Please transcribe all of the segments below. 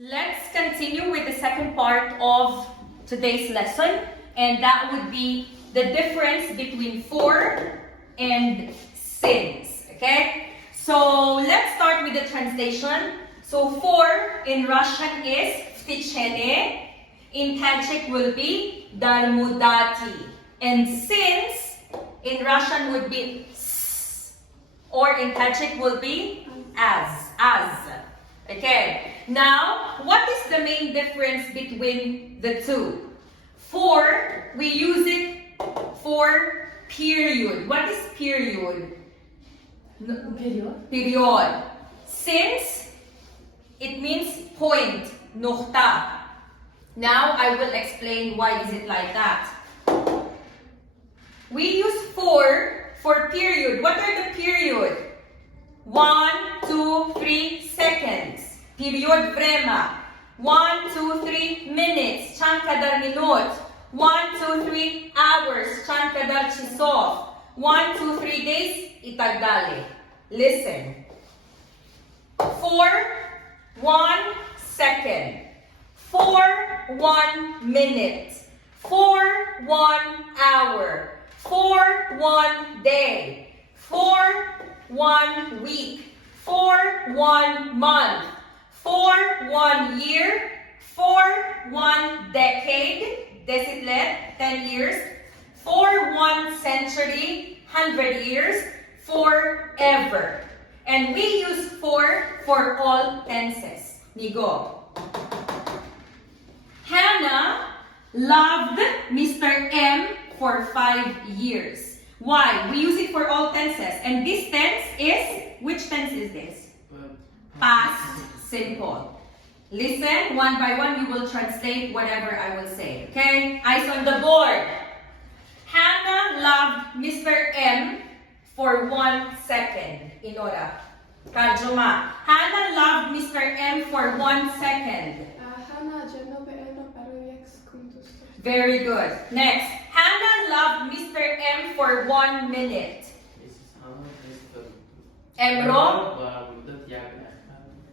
Let's continue with the second part of today's lesson, and that would be the difference between for and since. Okay? So let's start with the translation. So for in Russian is втечение, in Tajik will be darmudati, and since in Russian would be s, or in Tajik will be as. Okay, now what is the main difference between the two? For, we use it for period. What is period? Period. Since, it means point, nukta. Now I will explain why is it like that. We use for period. What are the period? 1, 2, 3 seconds. Period vrema. 1, 2, 3 minutes. Chan kadar minut. 1, 2, 3 hours. Chan kadar часов. 1, 2, 3 days. И так далее. Listen. For 1 second. For 1 minute. For 1 hour. For 1 day. For 1 week, for 1 month, for 1 year, for 1 decade, decidlet, 10 years, for 1 century, 100 years, forever. And we use for all tenses. Nigo. Hannah loved Mr. M for 5 years. Why? We use it for all tenses. And this tense is, which tense is this? Past simple. Listen, one by one, you will translate whatever I will say. Okay? Eyes on the board. Hannah loved Mr. M for 1 second. Inora. Tarjuma. Hannah loved Mr. M for 1 second. Very good. Next. Hannah loved Mr. M for 1 minute. Emro?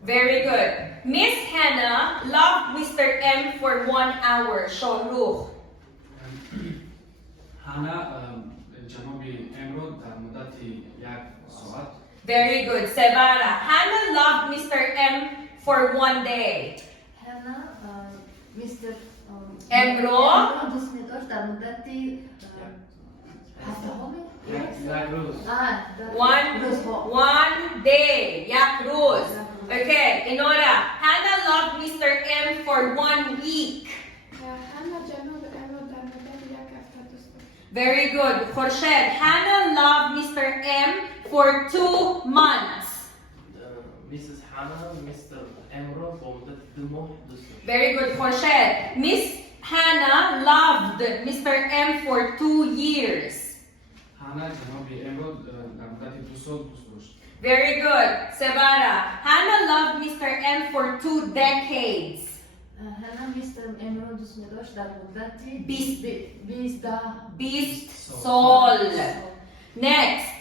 Very good. Miss Hannah loved Mr. M for 1 hour. Shoruch. Very good. Sevara. Hannah loved Mr. M for 1 day. Hannah, Mr. Emro? One day. Yeah, Cruz. Okay, Inora. Hannah loved Mr. M for 1 week. Very good. Khorshid. Hannah loved Mr. M for 2 months. Mrs. Hannah, Mr. Emro for the Very good, Khorshid. Miss Hannah loved Mr. M for 2 years. Very good. Sevara. Hannah loved Mr. M for 2 decades. Hannah Mr. Emro dusmedosh dar muddati Beast Sol. Next.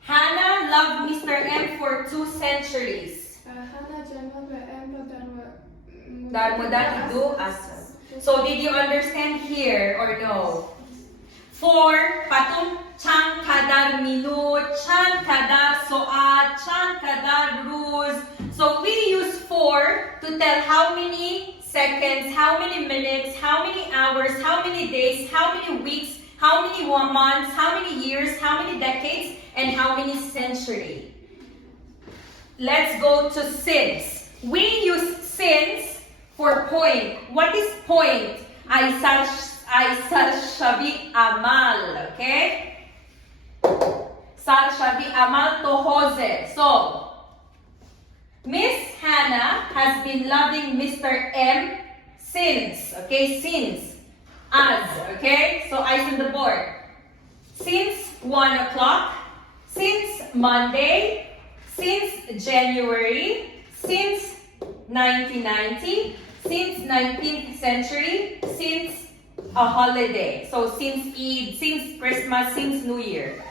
Hannah loved Mr. M for 2 centuries. Dar muddati do asal. So did you understand here or no? For patung chan kadar minut, chan kadar soat, chan kadar ruz. So we use for to tell how many seconds, how many minutes, how many hours, how many days, how many weeks, how many months, how many years, how many decades, and how many centuries. Let's go to since. We use since for point. What is point? I shabi amal, okay? Sar shabi amal tohoze. So, Miss Hannah has been loving Mr. M since, okay? Since. As, okay? So, eyes on the board. Since 1 o'clock, since Monday, since January, since 1990, since 19th century, since a holiday. So since Eid, since Christmas, since New Year.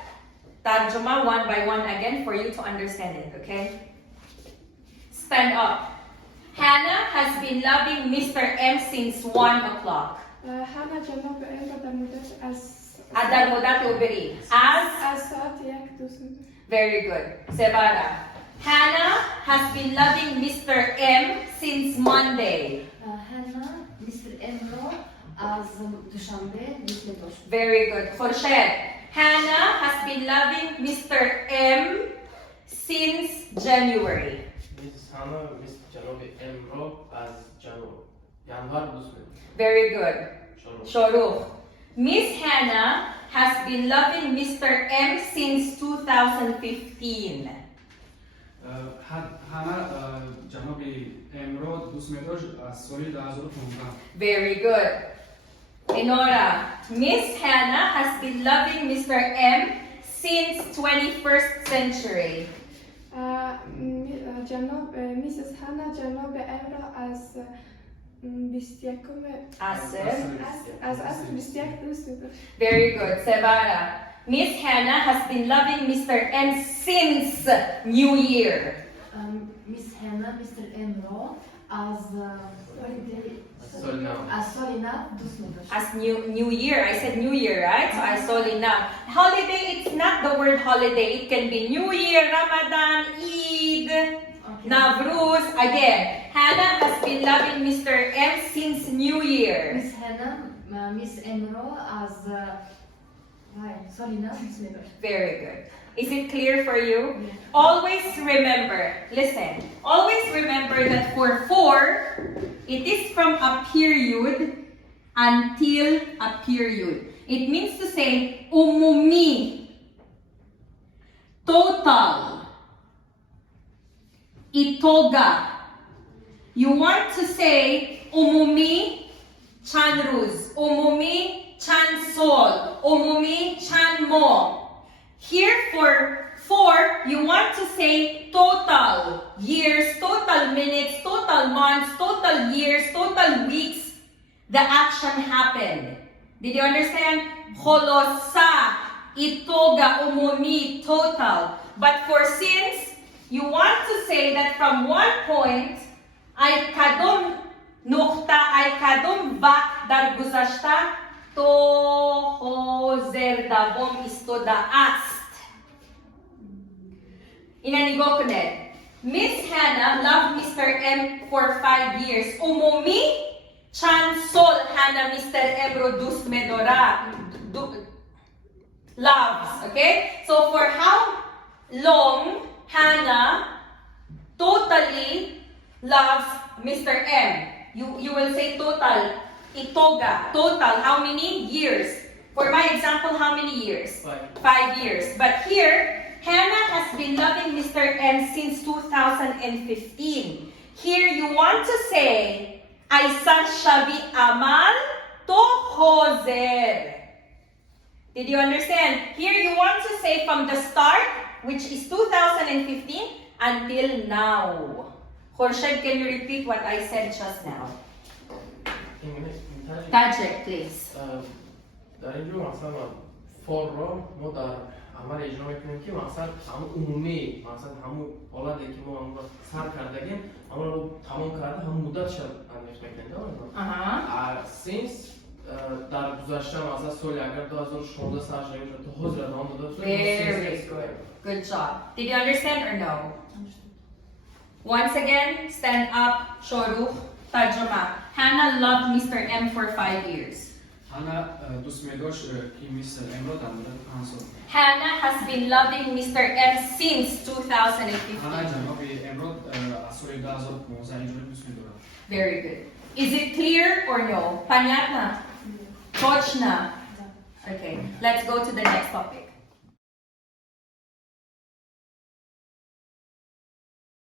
Tarjuma one by one again for you to understand it, okay? Stand up. Hannah has been loving Mr. M since 1 o'clock. حان جناب امرو در مدت در مدت اوبری. As از ساعت 1 دوست می‌دارم. very good. Sevara. Hannah has been loving Mr. M since Monday. هانا مستر امرو از دوشنبه دوست نداشت. Very good. Khurshid. Hannah has been loving Mr. M since January. Mrs. Hana Mr. جناب امرو از январ دوست می‌دارم. Very good. شروع. Shorukh. Miss Hannah has been loving Mr. M since 2015. هانا جناب امرو دوست می‌داشت از سال 2015. Very good. Enora. Miss Hannah has been loving Mr. M since 21st century. جناب میسس هانا جناب امرو از 21 از اصل 21 دوست می‌داشت. Very good. Sevara. Miss Hannah has been loving Mr. M since New Year. میس هانا مستر امرو از سال نو. از سال نو دوست نداشت. As New Year. I said New Year, right? So I saw it now. Holiday, it's not the word holiday. It can be New Year, Ramadan, Eid, Navruz. Again, Hannah has been loving Mr. M since New Year. میس هانا میس امرو از سال نو دوست نداشت. Very good. Is it clear for you? Always remember, listen, always remember that for 4, it is from a period until a period. It means to say, umumi, total, itoga. You want to say, umumi, chanruz, umumi, chansol, umumi, chanmo. Here for 4, you want to say total years, total minutes, total months, total years, total weeks the action happened. Did you understand? Kholosa, itoga, umumi, total. But for since, you want to say that from one point, ay kadom nokta, ay kadom vak dar guzashta, to hozer davom istoda ast. Inanigokunet. Miss Hannah loved Mr. M for 5 years. Umumi, chansol Hannah Mr. Emro dus medora. Loves, okay? So for how long Hannah totally loves Mr. M? You will say total. Itoga, total, how many years? For my example, how many years? 5 years. But here, Hannah has been loving Mr. M since 2015. Here, you want to say, Aisar Shavi Amal to Hozer. Did you understand? Here, you want to say from the start, which is 2015, until now. Khurshid, can you repeat what I said just now? Tajik, please. در اینجا مثلا فور رو ما در عمل اجرا میکنیم که مثلا همون عمومی مثلا همون حالتی که ما اون رو سر کردگیم اون رو تمام کرده همون مدت شد انجام میکنیم. سینس در گذشته مثلا سال اگر 2016 سال شد تو حاضر ادامه داد. Very good. Good job. Did you understand or no? Once again, stand up, Shorukh, Tajama. Hannah loved Mr. M for 5 years. هانا دوست می‌داشت که میستر امرو در مدت 5 سال. Hannah has been loving Mr. M since 2015. هانا جناب امرو از سال 2015 اینجوری دوست می‌دارد. Very good. Is it clear or no? Panyatna? Tochna? Okay, let's go to the next topic.